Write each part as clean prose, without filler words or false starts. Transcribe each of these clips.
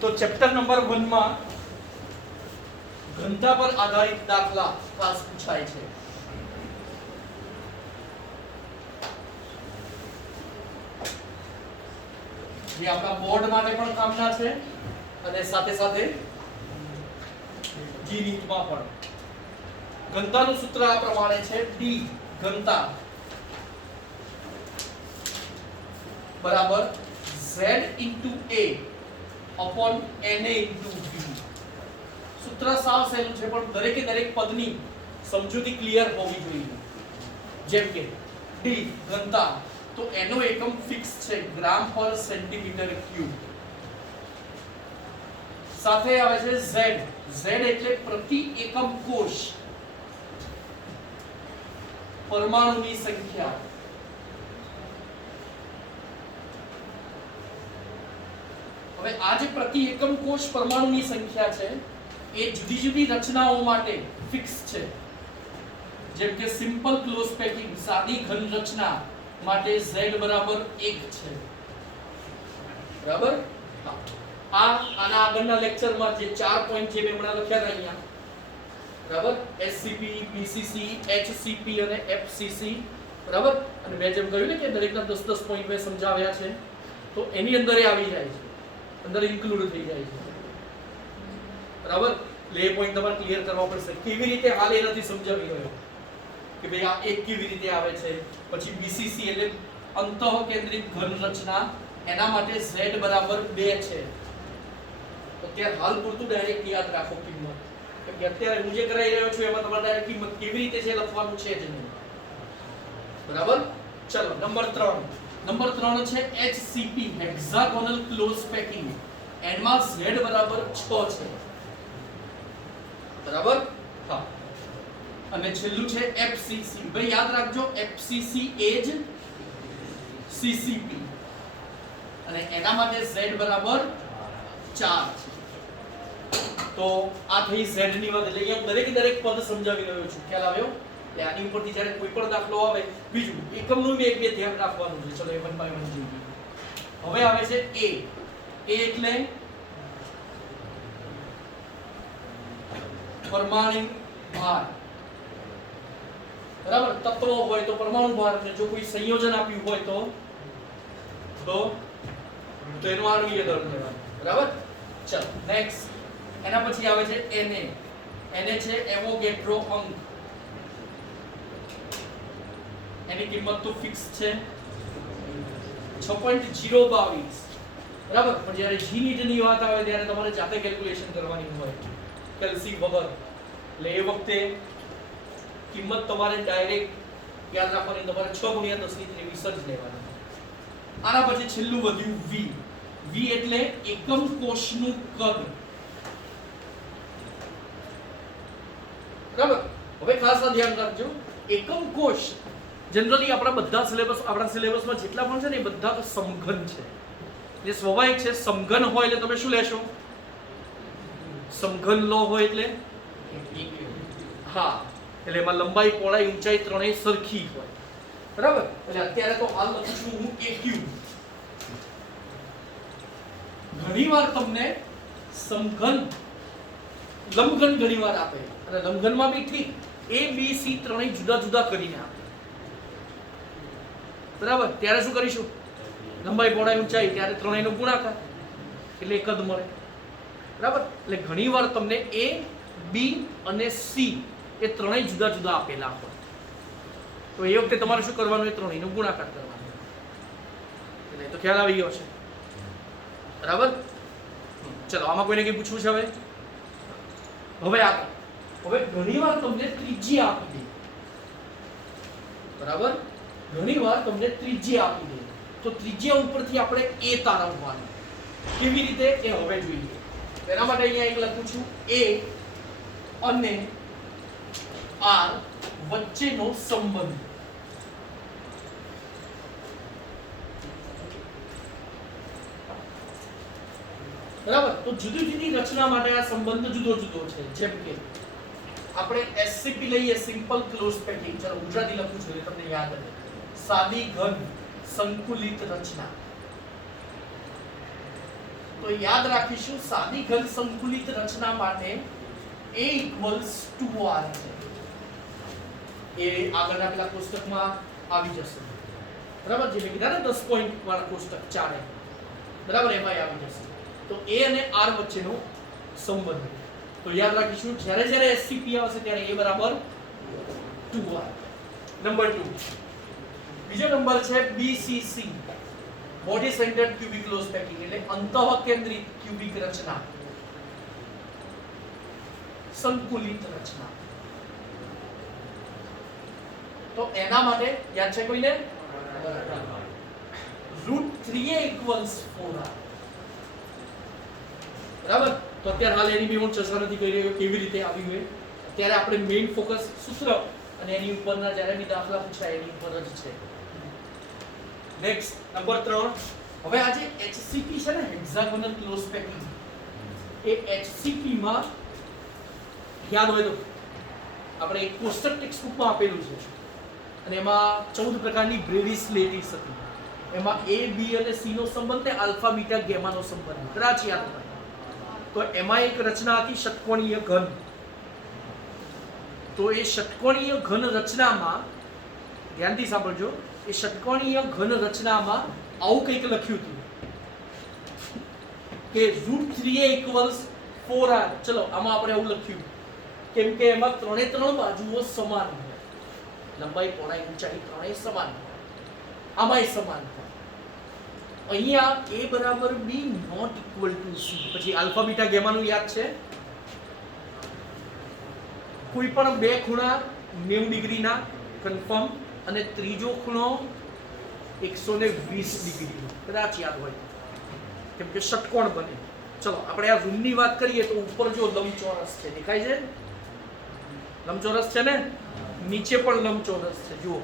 તો chapter number 1 માં ઘનતા પર આધારિત દાખલા ખાસ પૂછાય છે. જે આપણા બોર્ડ માટે પણ કામના છે અને સાથે સાથે જી નીટમાં પણ. ઘનતાનું સૂત્ર આ પ્રમાણે છે D ઘનતા બરાબર Z into A upon Na into V. સૂત્ર સાવ સહેલું છે પણ દરેકે દરેક પદની સમજૂતી ક્લિયર હોવી જોઈએ. જેમ કે D ઘનતા તો એનો એકમ ફિક્સ છે ગ્રામ પર સેન્ટીમીટર ક્યુબ. સાથે આવે છે Z એટલે પ્રતિ એકમ કોષ પરમાણુની સંખ્યા. હવે આ જે પ્રતિ એકમ કોષ પરમાણુની સંખ્યા છે એ જુદી જુદી રચનાઓ માટે ફિક્સ છે. જેમ કે સિમ્પલ ક્લોઝ પેકિંગ સાદી ઘન રચના માટે Z બરાબર 1 છે. બરાબર? આના આગળના લેક્ચરમાં જે 4 પોઈન્ટ જે મેં હમણાં લખ્યા હતા અહીંયા બરાબર SCP BCC HCP અને FCC બરાબર અને મેં જેમ કહ્યું ને કે દરેકના 10 પોઈન્ટ મેં સમજાવ્યા છે તો એની અંદર એ આવી જાય છે અંદર ઇન્ક્લુડ થઈ જાય છે. બરાબર એટલે એ પોઈન્ટ તમારે ક્લિયર કરવા પડશે. કેવી રીતે હાલ એ નથી સમજાવી રહ્યો કે ભાઈ આ એક કેવી રીતે આવે છે. પછી BCC એટલે અંતઃ કેન્દ્રિત ઘન રચના એના માટે Z બરાબર 2 છે. અત્યારે હાલ પૂરતું ડાયરેક્ટ યાદ રાખો કિંમત કે અત્યારે હું જે કરાવી રહ્યો છું એમાં તમારે ડાયરેક્ટ કિંમત કેવી રીતે છે લખવાનું છે જ નહીં. બરાબર? ચલો નંબર 3 છે HCP હેક્સાગોનલ ક્લોઝ પેકિંગ એમાં Z બરાબર 6 છે. બરાબર? હા. અને છેલ્લું છે FCC. ભાઈ યાદ રાખજો FCC એ જ CCP અને એના માટે Z બરાબર 4 છે. તો આ થઈ Z ની વાત. એટલે અહીંયા દરેક પદ સમજાવી રહ્યો છું. ખ્યાલ આવ્યો? એટલે આની ઉપરથી જ્યારે કોઈ પણ દાખલો આવે બીજું એકમનું બે ધ્યાન રાખવાનું છે. ચલો એ 1 by 1 જોઈએ. હવે આવે છે A એટલે પરમાણુ ભાર. બરાબર? તત્વો હોય તો પરમાણુ ભાર અને જો કોઈ સંયોજન આપ્યું હોય તો એનું આણ્વિય દળ લેવાનું. બરાબર? ચલો નેક્સ્ટ એના પછી આવે છે Na છે એવોગેડ્રો અંક. એની કિંમત તો ફિક્સ છે 6.022. બરાબર? પણ જ્યારે જી નીટની વાત આવે ત્યારે તમારે જાતે કેલ્ક્યુલેશન કરવાની હોય કેલ્સી વગર. એટલે એ વખતે કિંમત તમારે ડાયરેક્ટ યાદ રાખવાની. તમારે 6 × 10⁻23 જ લેવાની. આના પછી છેલ્લું વધ્યું V એટલે એકમ કોષનું કદ. બરાબર? હવે ખાસ ધ્યાન રાખજો એકમ કોષ જનરલી આપણા સિલેબસમાં જેટલા પણ છે ને એ બધા સમઘન છે. એ સ્વાભાવિક છે. સમઘન હોય એટલે તમે શું લેશો? સમઘન લો હોય એટલે હા એટલે એમાં લંબાઈ પહોળાઈ ઊંચાઈ ત્રણેય સરખી હોય. બરાબર? એટલે અત્યારે તો હાલ લખું છું હું AQ. ઘણીવાર તમને સમઘન લંબઘન ઘણીવાર આપે અને લંબઘનમાં બી ઠીક A B C ત્રણેય જુદા જુદા કરીને આપે. બરાબર? ત્યારે શું કરીશું? લંબાઈ પહોળાઈ ઊંચાઈ ત્યારે ત્રણેયનો ગુણાકાર એટલે કદ મળે. બરાબર? એટલે ઘણીવાર તમને A B અને C એ ત્રણેય જુદા જુદા આપેલા હોય તો એ વખતે તમારે શું કરવાનું? એ ત્રણેયનો ગુણાકાર કરવાનો. એટલે તો ખ્યાલ આવી ગયો છે. બરાબર? ચલો આમાં કોઈને કઈ પૂછવું છે હવે આગળ. હવે ઘણીવાર તમને ત્રિજ્યા આપી દે. બરાબર? ઘણીવાર તમને ત્રિજ્યા આપી દે તો ત્રિજ્યા ઉપરથી આપણે A તારવવાનું. કેવી રીતે એ હવે જોઈએ. એના માટે અહીંયા એક લખું છું A અને R વચ્ચેનો સંબંધ. બરાબર? તો જુદી જુદી રચના માટે આ સંબંધ જુદો જુદો છે. જેમ કે આપણે SCP લઈએ સિમ્પલ ક્લોઝ પેકિંગ. ચલો ગુજરાતી લખું છું એટલે તમને યાદ રહે. સાદી ઘન સંકુલિત રચના. તો યાદ રાખીશું સાદી ઘન સંકુલિત રચના માટે A = 2R છે. એ આગળના પેલા કોષ્ટકમાં આવી જશે. બરાબર, જે મેં કીધા ને 10 પોઈન્ટ વાળા કોષ્ટક ચારે, બરાબર, એમાં આવી જશે. તો A અને R વચ્ચેનો સંબંધ તો યાદ રાખીશું જ્યારે જ્યારે SCP આવશે ત્યારે A બરાબર 2R. નંબર 2 બીજો નંબર છે BCC, body centred cubic close packing, એટલે અંતઃકેન્દ્રિત ક્યુબિક રચના, સંકુલિત રચના. તો એના માટે યાદ છે કોઈને? √3a = 4r. બરાબર, તો અત્યારે હાલ એની બી હું ચર્ચા નથી કરી રહ્યો કેવી રીતે આવી હોય. અત્યારે આપણે મેઇન ફોકસ સૂત્ર અને એની ઉપરના જ્યારે બી દાખલા પૂછાય એની ઉપર જ છે. Next number 3. હવે આ જે HCP છે ને, હેક્સાગોનલ ક્લોઝ પેકિંગ, એ HCP માં યાદ હોય તો આપણે એક કોષ્ટક ટેક્સ્ટબુકમાં આપેલું છે અને એમાં 14 પ્રકારની બ્રેવિસ લેટિસ હતી. એમાં A, B અને C નો સંબંધ ને આલ્ફા, બીટા, ગેમા નો સંબંધ કદાચ યાદ હોય તો એમાં એક રચના હતી ષટકોણીય ઘન. તો એ ષટકોણીય ઘન રચનામાં ધ્યાનથી સાંભળજો, એ ષટકોણીય ઘન રચનામાં આવું કંઈક લખ્યું હતું કે √3a = 4r. ચલો આમાં આપણે આવું લખ્યું કેમ કે એમાં ત્રણે ત્રણ બાજુઓ સમાન હોય, લંબાઈ, પહોળાઈ, ઊંચાઈ ત્રણેય સમાન હોય, આમાંય સમાન હોય. અહીંયા A બરાબર B ≠ C. પછી આલ્ફા, બીટા, ગેમા નું યાદ છે, કોઈ પણ બે ખૂણા 90 ડિગ્રીના કન્ફર્મ અને ત્રીજો ખૂણો 120 ડિગ્રીનો, કદાચ યાદ હોય કેમ કે ષટકોણ બને. ચલો આપણે આ રૂમની વાત કરીએ તો ઉપર જો લંબચોરસ છે, દેખાય છે લંબચોરસ છે ને, નીચે પણ લંબચોરસ છે, જુઓ,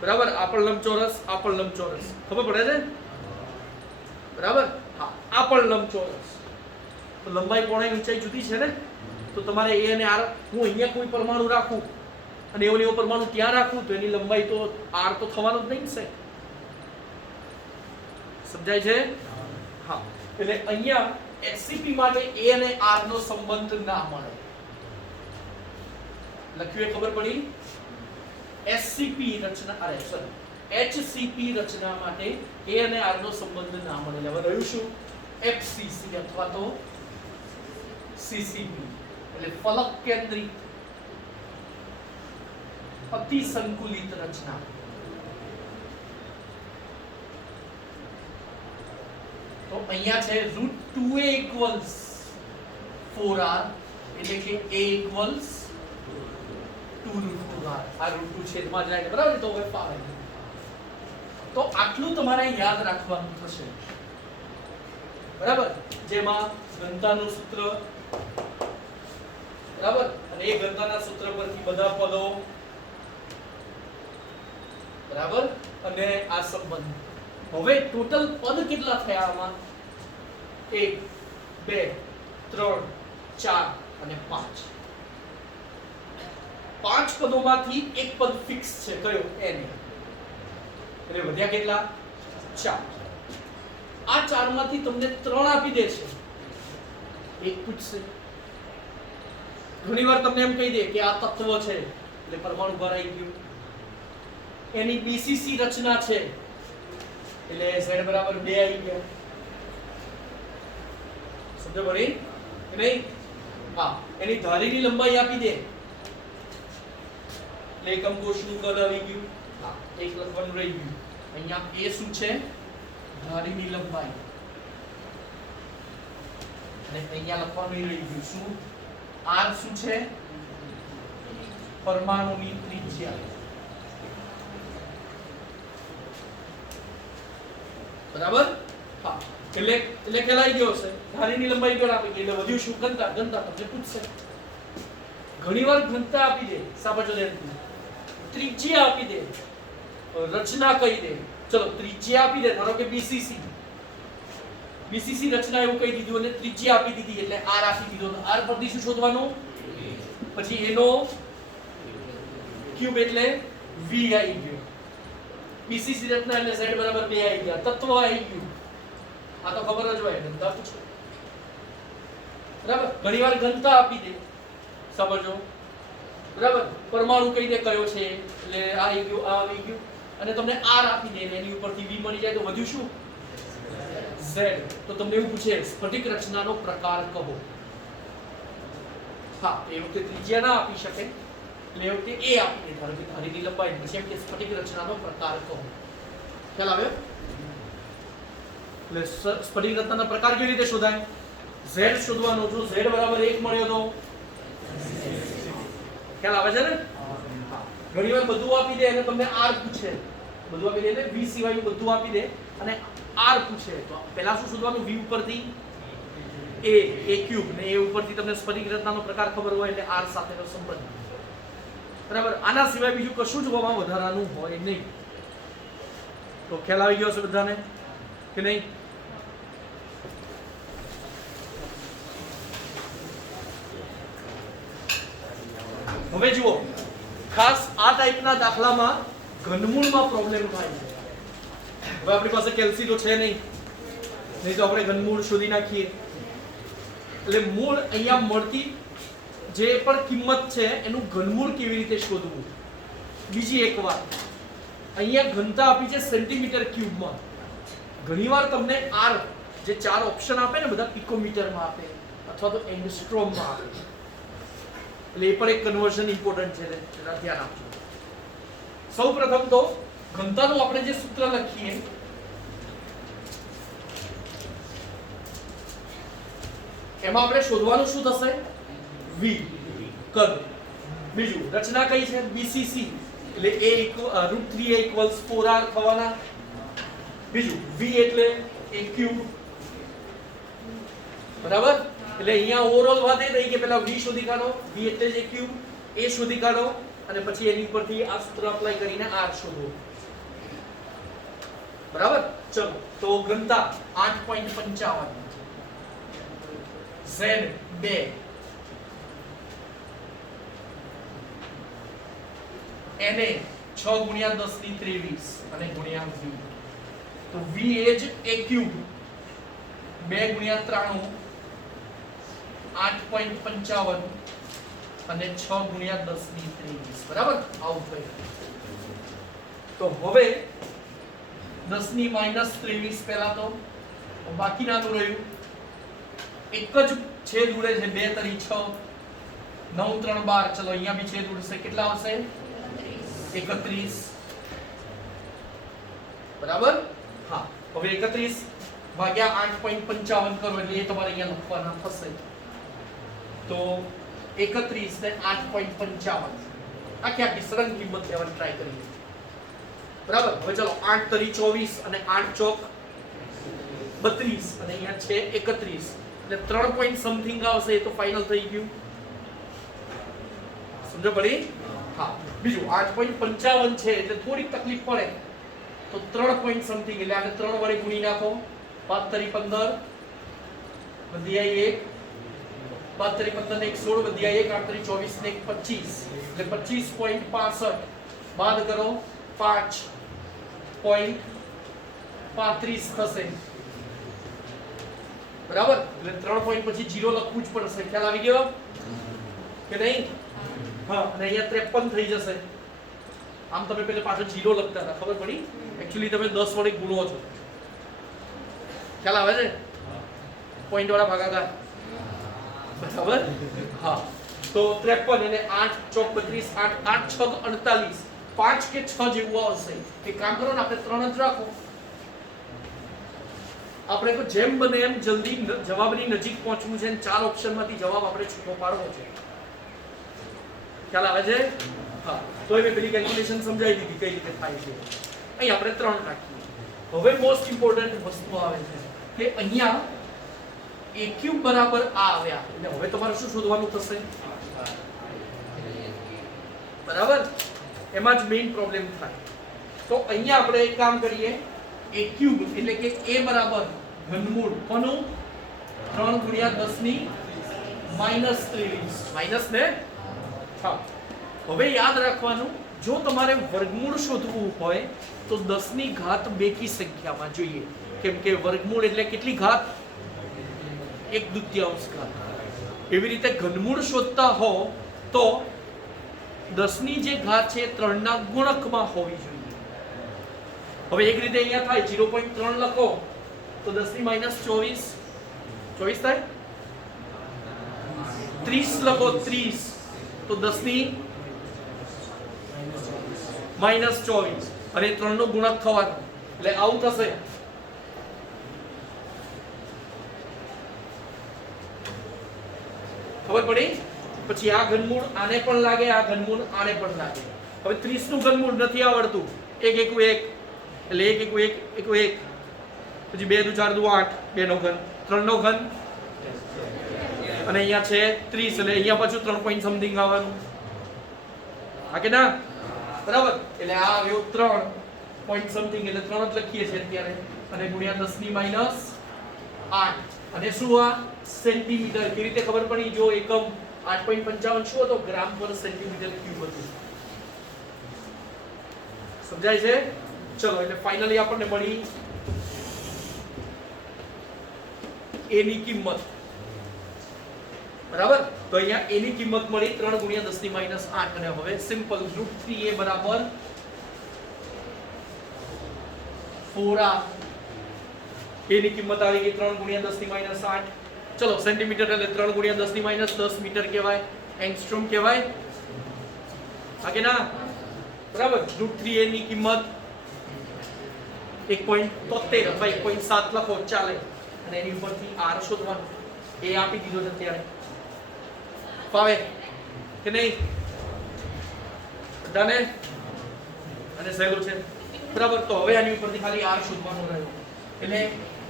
બરાબર, આ પણ લંબચોરસ, આ પણ લંબચોરસ, ખબર પડે છે? બરાબર, હા, આ પણ લંબચોરસ. તો લંબાઈ, પહોળાઈ, ઊંચાઈ જુદી છે ને, તો તમારે A અને R, હું અહીંયા કોઈ પરમાણુ રાખું અને એવો પરમાણુ ત્યાં રાખું તો એની લંબાઈ તો R તો થવાનો જ નહીં છે. સમજાય છે? હા, એટલે અહીંયા HCP માટે A અને R નો સંબંધ ના મળે. લખ્યું એ ખબર પડી? HCP રચના માટે A અને R નો સંબંધ ના મળે. હવે રહ્યું શું? FCC અથવા તો CCP, એટલે ફલક કેન્દ્રિત અતિ સંકુલિત રચના. તો અહીંયા છે √2a = 4r, એટલે કે A = 2√2r. આ √2 છેદમાં જાય છે, બરાબર, તો હવે ફાવે. તો આટલું તમારે યાદ રાખવાનું થશે, બરાબર, જેમાં ઘનતાનું સૂત્ર, બરાબર, અને એ ઘનતાના સૂત્ર પરથી બધા પદો, બરાબર, અને આ સંબંધ. હવે ટોટલ પદ કેટલા થયા આમાં? 1 2 3 4 અને 5. 5 પદોમાંથી એક પદ ફિક્સ છે, કયો? n. એટલે વધ્યા કેટલા? 4. આ 4 માંથી તમને 3 આપી દે છે, એક પૂછશે. ઘણીવાર તમને એમ કહી દે કે આ તત્વ છે એટલે પરમાણુ ભરાઈ ગયું. એની BCC રચના છે એટલે Z = 2 આવી ગયા. સમજ પડી કે નહીં? હા, એની ધારીની લંબાઈ આપી દે એટલે એકમ કોષનું કદ આવી ગયું. હા, એક લખવાનું રહી ગયું. અહીંયા A શું છે? ધારીની લંબાઈ. અને અહીંયા લખવાનું રહી ગયું શું? R શું છે? પરમાણુની ત્રિજ્યા. બરાબર, હા, એટલે ખ્યાલ આવી ગયો છે. ધારીની લંબાઈ પણ આપી ગઈ, એટલે વધ્યું શું? ઘનતા. ઘનતા તમને પૂછશે ઘણીવાર, ઘનતા આપી દે, સાંભળજો ધ્યાનથી, ત્રિજ્યા આપી દે, રચના કહી દે. ચલો ત્રિજ્યા આપી દે, ધારો કે BCC રચના એવું કહી દીધું અને ત્રિજ્યા આપી દીધી એટલે R આપી દીધો. તો R પરથી શું શોધવાનું? પછી એનો ક્યુબ એટલે V આવી ગયો. BCC રચના એટલે Z = 2 આવી ગયા, તત્વ આવી ગયું. આ તો ખબર જ હોય ઘનતા પૂછે બરાબર ઘણીવાર ઘનતા આપી દે સમજો બરાબર પરમાણુ કઈ દે કયો છે એટલે આ આવી ગયું આ આવી ગયું અને તમને r આપી દે એની ઉપરથી v મળી જાય તો વધ્યું શું z તો તમને એવું પૂછે સ્ફટિક રચનાનો પ્રકાર કહો હા એ વખતે ત્રિજ્યા ના આપી શકે એટલે એ વખતે a આપી દે ધારો કે ધારીની લંબાઈ પછી એમ કે સ્ફટિક રચનાનો પ્રકાર કહો ખ્યાલ આવ્યો એટલે સ્ફટિક રચનાનો પ્રકાર કેવી રીતે શોધાય z શોધવાનો જો z બરાબર 1 મળ્યો તો ખ્યાલ આવે છે ને ઘણીવાર બધું આપી દે અને તમને r પૂછે બધું આપી દે એટલે v સિવાયનું બધું આપી દે અને r પૂછે તો પહેલા શું શોધવાનું v ઉપરથી a ક્યુબ ને a ઉપરથી તમને સ્ફટિક રચનાનો પ્રકાર ખબર હોય એટલે r સાથેનો સંબંધ બરાબર આના સિવાય બીજું કશું જ હોવામાં વધારાનું હોય નહીં તો ખ્યાલ આવી ગયો છે બધાને કે નહીં હવે જુઓ ખાસ આ ટાઈપના દાખલામાં ઘનમૂળમાં પ્રોબ્લેમ થાય છે હવે આપણી પાસે કેલ્સી તો છે નહીં તો આપણે ઘનમૂળ શોધી નાખીએ એટલે મૂળ અહીંયા મળતી જે પણ કિંમત છે એનું ઘનમૂળ કેવી રીતે શોધવું બીજી એક વાત અહીંયા ઘનતા આપી છે સેન્ટીમીટર ક્યુબમાં ઘણીવાર તમને r જે ચાર ઓપ્શન આપે ને બધા પિકોમીટરમાં આપે અથવા તો એંગસ્ટ્રોમમાં આપે એટલે એ પણ એક કન્વર્ઝન ઇમ્પોર્ટન્ટ છે એટલે ધ્યાન આપજો સૌપ્રથમ તો ઘનતાનું આપણે જે સૂત્ર લખીએ એમાં આપણે શોધવાનું શું થશે v કદ બીજું રચના કઈ છે bcc એટલે a √3a = 4r થવાના બીજું v એટલે a ક્યુબ બરાબર એટલે અહીંયા ઓવરઓલ વાત એ રહી કે પહેલા v શોધી કાઢો v એટલે જ a ક્યુબ a શોધી કાઢો અને પછી એની ઉપરથી આ સૂત્ર એપ્લાય કરીને r શોધો બરાબર ચલો તો ઘનતા 8.55 z 2 એને 6 ગુણ્યા 10 ની 23 અને ગુણ્યા v તો v એ જ a ક્યુબ 2 ગુણ્યા 93 8.55 અને 6 ગુણ્યા 10 ની 23 બરાબર આવું થયું તો હવે 10 ની -23 પહેલા તો બાકીનાનું રહ્યું એક જ છેદ ઉડે છે 2 તરી 6 9 3 12 ચલો અહીંયા બી છેદ ઉડશે કેટલા આવશે 31 બરાબર હા હવે 31 ભાગ્યા 8.55 કરો એટલે એ તમારે અહીંયા લખવાના થશે તો 31 ને 8.55 આખી સળંગ કિંમત લેવાની ટ્રાય કરીએ બરાબર હવે ચલો 8 તરી 24 અને 8 ચોક 32 અને અહીંયા છે 31 એટલે 3 પોઈન્ટ સમથિંગ આવશે એ તો ફાઇનલ થઈ ગયું સમજો પડી હા બીજું 8.55 છે એટલે થોડીક તકલીફ પડે તો 3 પોઈન્ટ સમથિંગ એટલે આને 3 વડે ગુણી નાખો 5 તરી 15 વધી આવી 1 5 તરી 15 ને 16 વધી આવી 1 8 તરી 24 ને 25 એટલે 25.65 બાદ કરો 5.35 થશે બરાબર એટલે 3 પોઈન્ટ પછી 0 લખવું જ પડશે ખ્યાલ આવી ગયો કે નહીં હા અને અહીંયા 53 થઈ જશે આમ તમે પહેલા પાછળ 0 લખતા હતા ખબર પડી એક્ચ્યુઅલી તમે 10 વડે ગુણો છો ખ્યાલ આવે છે પોઈન્ટ વાળા ભાગાકાર બરાબર હા તો 53 અને 8 ચોક 32 8 8 6 48 5 કે 6 જેવું આવશે એક કામ કરો ને આપણે 3 જ રાખો આપણે તો જેમ બને એમ જલ્દી જવાબની નજીક પહોંચવું છે અને 4 ઓપ્શનમાંથી જવાબ આપણે છૂટો પાડવો છે ખ્યાલ આવે છે હા તો મેં પેલી કેલ્ક્યુલેશન સમજાવી દીધી કઈ રીતે થાય છે અહીં આપણે 3 રાખીએ હવે મોસ્ટ ઇમ્પોર્ટન્ટ વસ્તુ આવે છે કે અહીંયા a ક્યુબ બરાબર આ આવ્યા એટલે હવે તમારે શું શોધવાનું થશે બરાબર એમાં જ મેઇન પ્રોબ્લેમ થાય તો અહીંયા આપણે એક કામ કરીએ a ક્યુબ એટલે કે a બરાબર ઘનમૂળ કોનું 3 ગુણ્યા 10 ની -23 માઈનસ ને હા હવે યાદ રાખવાનું જો તમારે વર્ગમૂળ શોધવું હોય તો 10 ની ઘાત 2 કી સંખ્યામાં જોઈએ કેમ કે વર્ગમૂળ એટલે કેટલી ઘાત? 1/2 ઘાત. એવી રીતે ઘનમૂળ શોધતા હો તો 10 ની જે ઘાત છે 3 ના ગુણકમાં હોવી જોઈએ. હવે એક રીતે અહીંયા થાય 0.3 લખો તો 10 ની -24 24 થાય. 30 લખો 30 તો 10 ની -24 અને 3 નો ગુણક થવાનો એટલે આવું થશે. ખબર પડી? પછી આ ઘનમૂળ આને પણ લાગે, આ ઘનમૂળ આને પણ લાગે. હવે 30 નું ઘનમૂળ નથી આવડતું. 1 1 1 એટલે 1 1 1 1 પછી 2 2 4 2 8 2 નો ઘન 3 નો ઘન અને અહીંયા છે 30 એટલે અહીંયા પાછું 3 પોઈન્ટ સમથિંગ આવવાનું. હા કે ના? બરાબર. એટલે આ આવ્યો 3 પોઈન્ટ સમથિંગ એટલે 3 જ લખીએ છીએ અત્યારે અને ગુણ્યા 10 ની -8 અને શું આ સેન્ટીમીટર. કેવી રીતે ખબર પડી? જો એકમ 8.55 શું હતો? ગ્રામ પર સેન્ટીમીટર ક્યુબ હતું. સમજાય છે? ચલો એટલે ફાઇનલી આપણને મળી a ની કિંમત. બરાબર. તો અહીંયા a ની કિંમત મળી 3 ગુણ્યા 10 ની -8 અને હવે સિમ્પલ √3a બરાબર 4a. a ની કિંમત આવી ગઈ 3 ગુણ્યા 10 ની -8. ચલો સેન્ટીમીટર એટલે 3 ગુણ્યા 10 ની -10 મીટર કહેવાય, એંગસ્ટ્રોમ કહેવાય. હા કે ના? બરાબર. √3a ની કિંમત 1.73 અથવા 1.7 લખો ચાલે અને એની ઉપરથી r શોધવાનું. એ આપી દીધો છે અત્યારે. ફાવે કે નહીં? બધાને? અને સહેલું છે. બરાબર. તો હવે આની ઉપરથી ખાલી r શોધવાનું રહ્યું. એટલે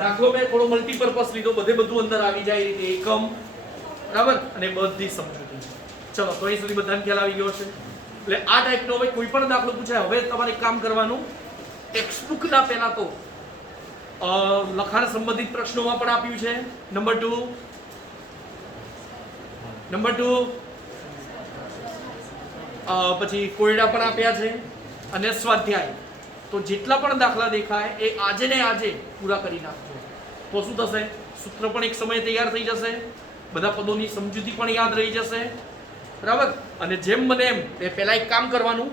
દાખલો મેં થોડો મલ્ટીપર્પઝ લીધો, બધું અંદર આવી જાય એ રીતે એકમ. બરાબર. અને બધી સમજૂતી. ચલો તો અહીં સુધી બધાને ખ્યાલ આવી ગયો છે. એટલે આ ટાઈપનો હવે કોઈ પણ દાખલો પૂછાય હવે તમારે એક કામ કરવાનું, ટેક્સ્ટબુક ના પહેલા તો લખાણ સંબંધિત પ્રશ્નોમાં પણ આપ્યું છે. નંબર 2 પછી કોયડા પણ આપ્યા છે અને સ્વાધ્યાય. તો જેટલા પણ દાખલા દેખાય એ આજે ને આજે પૂરા કરી નાખજો. તો શું થશે? સૂત્ર પણ એક સમયે તૈયાર થઈ જશે, બધા પદોની સમજૂતી પણ યાદ રહી જશે. બરાબર. અને જેમ બને એમ એ પહેલા એક કામ કરવાનું,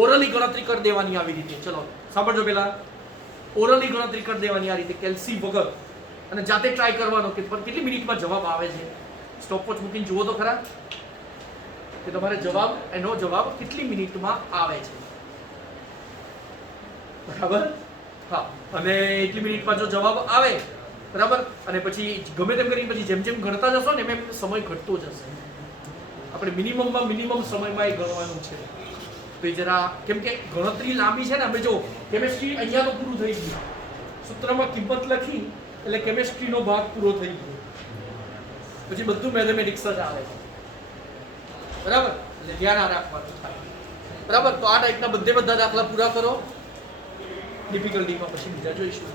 ઓરલી ગણતરી કરી દેવાની આવી રીતે. ચલો સાંભળજો. પહેલા ઓરલી ગણતરી કરી દેવાની આ રીતે કેલ્સી વગર અને જાતે ટ્રાય કરવાનો કે કેટલી મિનિટમાં જવાબ આવે છે. સ્ટોપવોચ મૂકીને જુઓ તો ખરા કે તમારે એનો જવાબ કેટલી મિનિટમાં આવે છે. બરાબર. હા. અને એટલી મિનિટમાં જો જવાબ આવે, બરાબર, અને પછી ગમે તેમ કરીને પછી જેમ જેમ ગણતા જશો ને એમ સમય ઘટતો જશે. આપણે મિનિમમમાં મિનિમમ સમયમાં એ ગણવાનું છે. તો એ જરા કેમ કે ગણતરી લાંબી છે ને. આપણે જો કેમિસ્ટ્રી અહીંયા તો પૂરું થઈ ગયું, સૂત્રમાં કિંમત લખી એટલે કેમિસ્ટ્રીનો ભાગ પૂરો થઈ ગયો, પછી બધું મેથેમેટિક્સ જ આવે છે. બરાબર. એટલે ધ્યાન રાખવાનું થાય. બરાબર. તો આ ટાઈપના બધા દાખલા પૂરા કરો. ડિફિકલ્ટીમાં પછી બીજા જોઈશું.